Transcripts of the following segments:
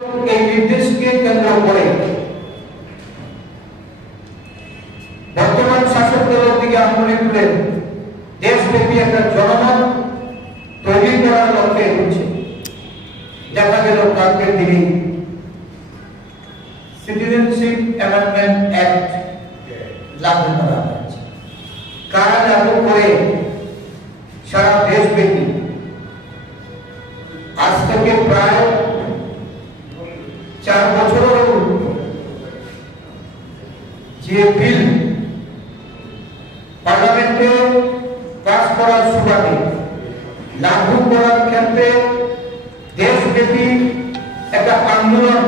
এই নির্দেশকে কেন্দ্র করে বর্তমান শাসক দলের দিকে আঙুল তুলে দেশব্যাপী একটা জনমত তৈরি করার লক্ষ্যে এগোচ্ছে। দেখা গেল কালকের দিনে সিটিজেনশিপ অ্যামেন্ডমেন্ট অ্যাক্ট লাগু করা হয়েছে। কারা লাগু করে সারা দেশব্যাপী আজ থেকে প্রায় 4 বছরের যে বিল পার্লামেন্টে পাস করার সুবাদে লাগু করার ক্ষেত্রে দেশব্যাপী একটা আন্দোলন,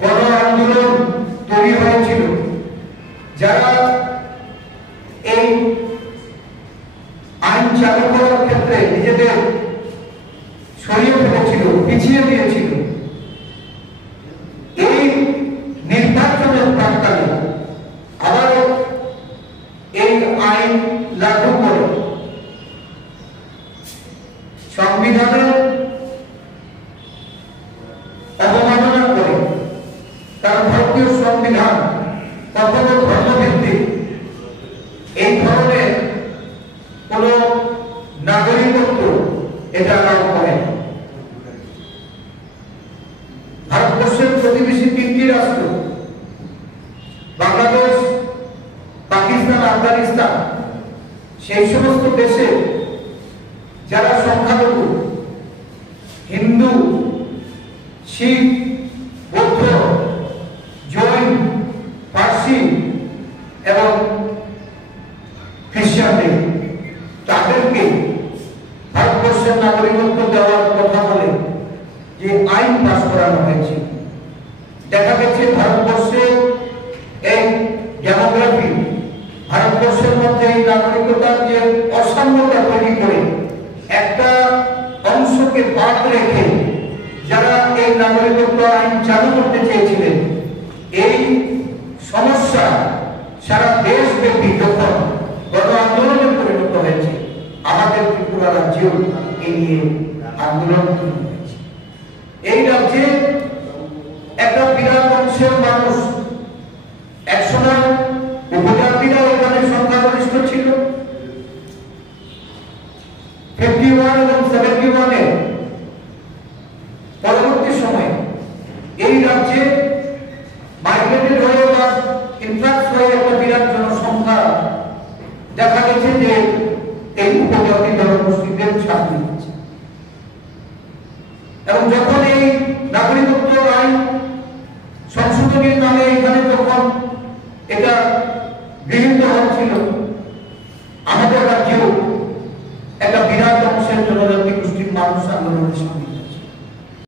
গণ আন্দোলন তৈরি হয়েছিল। যারা এই আইন চালু করার ক্ষেত্রে নিজেদের সরিয়ে ফেলেছিল, পিছিয়ে দিয়েছিল, এই নির্বাচনের প্রাক্কালে আবার এই আইন লাগু করে সংবিধানের অবমাননা করে, কারণ ভারতীয় সংবিধান কখনো ধর্মভিত্তিক এই ধরনের কোন নাগরিকত্ব এটা লাগু করে। ভারতবর্ষের প্রতিবেশী 3টি রাষ্ট্র বাংলাদেশ, পাকিস্তান, আফগানিস্তান, সেই সমস্ত দেশে যারা সংখ্যালঘু হিন্দু, শিখ, বৌদ্ধ, জৈন, পার্সি এবং খ্রিস্টানদের, তাদেরকে ভারতবর্ষের নাগরিকত্ব দেওয়ার কথা বলে যে আইন পাস করানো হয়েছে। দেখা গেছে ভারতবর্ষের এই ডেমোগ্রাফি, ভারতবর্ষের মধ্যে এই নাগরিকতার যে অসাম্যতা তৈরি করে একটা অংশকে বাদ রেখে যারা এই নাগরিকত্ব আইন চালু করতে চেয়েছিলেন, এই সমস্যা সারা দেশব্যাপী যখন গণ আন্দোলনে পরিণত হয়েছে, আমাদের ত্রিপুরা রাজ্যেও এই নিয়ে আন্দোলন হয়েছে। এই রাজ্যে একটা বিরাট অংশের মানুষ, একসময় উপজাতিরা এখানে সংখ্যাগরিষ্ঠ ছিল, 51 এবং 71-এ পরবর্তী সময়ে এই রাজ্যে মাইগ্রেটেড হয়ে বা ইনফ্লাক্স হয়ে একটা বিরাট জনসংখ্যা দেখা গেছে যে এই উপজাতি জনগোষ্ঠীদের ছাড় দিচ্ছে। এবং যখন এই নাগরিকত্ব আইন সংশোধনীর নামে এখানে যখন এটা গৃহীত হচ্ছিল, আমাদের রাজ্যেও একটা বিরাট অংশের জনজাতি গোষ্ঠীর মানুষ আন্দোলনের সঙ্গে